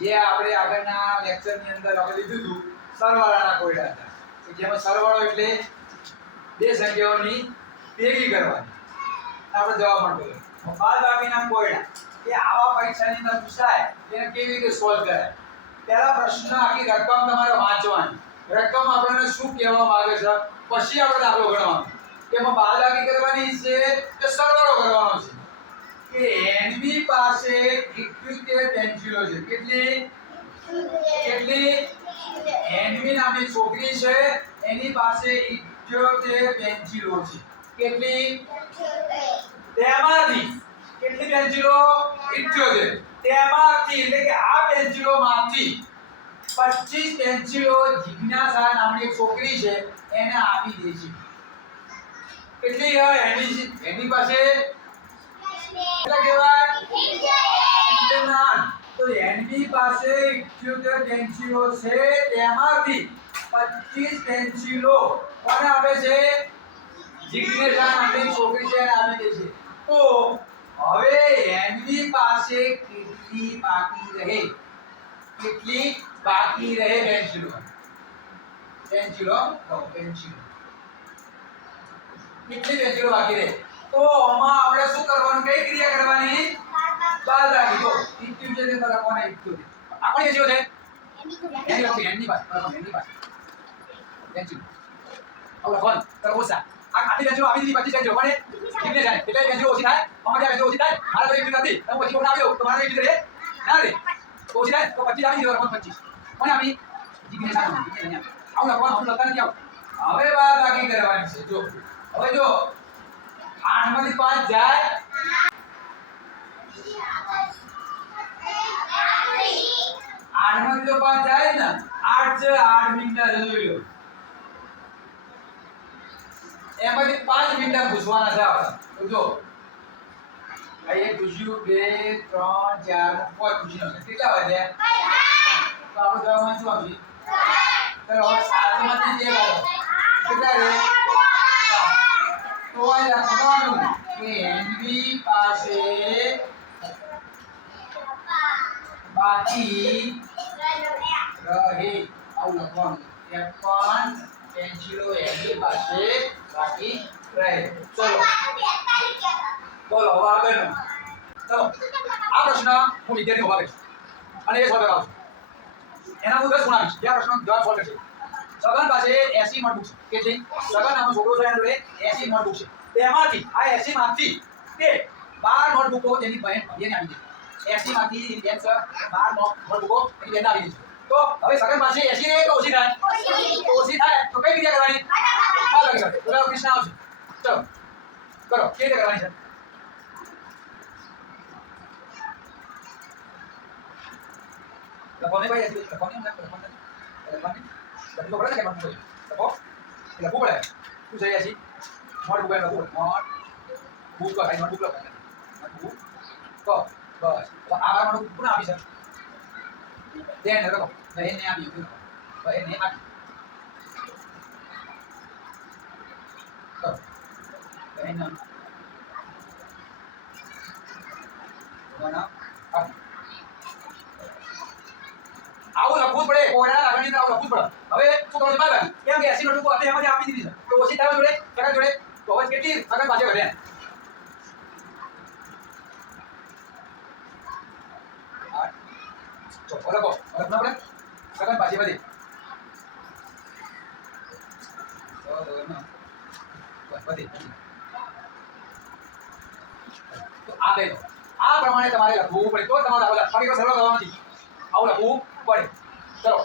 જે આપણે આગળના લેક્ચરની અંદર આપણે લીધું હતું સરવાળાના કોયડા હતા જેમાં સરવાળો એટલે બે સંખ્યાઓની ભેગી કરવાની આપણે જવાબ મળતો બાદબાકીના કોયડા એ આવા પરીક્ષાની અંદર પૂછાય તેને કેવી રીતે સોલ્વ કરાય પહેલા પ્રશ્ન આખી રકમ તમારે વાંચવાની રકમ આપણને શું કહેવા માંગે છે પછી આપણે દાખલો ગણવાનો કે એમાં બાદબાકી કરવાની છે કે સરવાળો કરવાનો છે કે એનબી પાસે 71 પેન્સિલો છે કેટલી એનબી નામની છોકરી છે એની પાસે 71 પેન્સિલો છે કેટલી તેમાંથી કેટલી પેન્સિલો 71 તેમાંથી એટલે કે આ પેન્સિલોમાંથી 25 પેન્સિલો જિજ્ઞાસા નામની એક છોકરી છે એને આપી દે છે કેટલી એની પાસે કેટલા કહેવાય તો એનબી પાસે 71 પેન્સિલો છે તેમાંથી 25 પેન્સિલો કોને આપે છે જિજ્ઞાસા નામની છોકરી છે એને આપી દે છે તો હવે એનબી પાસે કેટલી બાકી રહે પેન્સિલો કેટલી પેન્સિલો બાકી રહે તો આમાં આપણે શું કરવાનું કઈ ક્રિયા કરવાની બાદબાકી તો 71 ને તરફ કોને 71 આપણે જે છે એની પાસે પેન્સિલ હવે કોણ તો ઓછા આટલી પેન્સિલો આવી દીધી 25 પેન્સિલો કોને કિતને જાય એટલે પેન્સિલો ઓછી થાય અમારે પેન્સિલો ઓછી થાય મારા તો 71 હતી તો પછી કોણ આવ્યો તો મારા 71 રહે ના રે ઓછી થાય તો 25 આવી દીધો 25 કોને આપી જીગ્ને સાનો આવું લખવાનું લખતા નથી આવું હવે બાદબાકી કરવાની છે જો હવે જો 8 માંથી 5 જાય 8 માંથી તો 5 જાય ને 8 છે 8 મિનિટ જોઈ લો એમાંથી 5 મિનિટ પૂછવાના છે આપણે તો જો એક પૂછ્યું 2 3 4 5 પૂછ્યું કેટલા વાગ્યા તો આપણે જવાબમાં શું આપી ચલો હવે 7 માંથી 2 કેટલા રે તો આ લખવાનું કે એનબી પાસે બાકી રહે આવું લખવાનું 53 પેન્સિલો એનબી પાસે બાકી રહે ચલો બોલો હવે આગળનો ચલો આ પ્રશ્ન હું વિદ્યાર્થી ઉભા કરીશ અને એ સોલ્વ કરાવશું એના હું 10 ગુણ આપીશ જે પ્રશ્નનો જવાબ સોલ્વ કરશે સગન પાસે 80 નોટબુક છે કેટલી સગન નામનો છોકરો છે એના જોડે 80 નોટબુક છે તેમાંથી આ 80 માંથી તે 12 નોટબુકો તેની બહેન ભવ્યને આપી દીધી 80 માંથી એની બેન 12 નોટબુકો એની બેનને આપી દીધી તો હવે સગન પાસે 80 રહે કે ઓછી થાય ઓછી થાય તો કઈ રીતે કરવાની ચાલો લખી દો તો કૃષ્ણ આવશે ચલો કરો કેવી રીતે કરવાની છે લખોને ભાઈ લખોને લખો પડે કે લખો લખો પડે શું છે એસી નોટબુક એનો નોટ બુક કો ભાઈ નોટબુક લખો નોટબુક કો બસ તો આ નોટબુક પુનઃ આપી છે દેન લખો એને આપી તો એને આપી તો એને વના આપી આવું લખવું પડે કોયડા આગળની આવું લખવું પડે હવે શું કરો બાદબાકી કેમ કે 80 નોટબુક આપણે એમાંથી આપી દીધી છે તો ઓછી થાય જોડે સગન જોડે તો હવે કેટલી સગન પાસે ઘરે તો લખો લખના પડે સગન પાસે બધી તો બધી તો આ દે આ પ્રમાણે તમારે લખવું પડે તો તમારે ફરી સરળ કરવાનું નથી આવું લખવું પડે ચલો